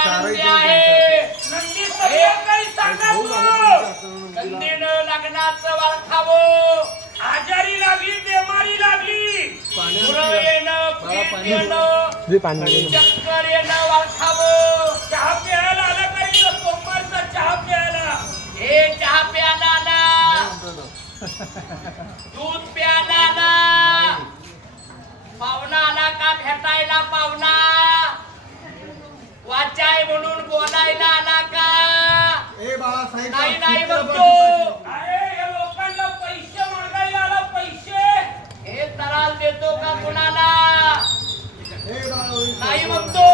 आनंदी आहे. नंदी सगळ्यांनी सांगा नंदीनं लग्नाचं वळखावं. आजारी लागली बेमारी लागली पुरं येणं पीठ येणं चक्कर येणं वळखावं. चहा प्यायला आला काही सोमवारचा चहा प्यायला हे चहा प्यायला आला दूध प्यायला आला पाहुणा आला का भेटायला पाहुणा वाचाय म्हणून बोलायला आला का नाही नाही म्हणतो. अरे या लोकांना पैसे मागायला आला पैसे हे तराल देतो का कुणाला नाही म्हणतो.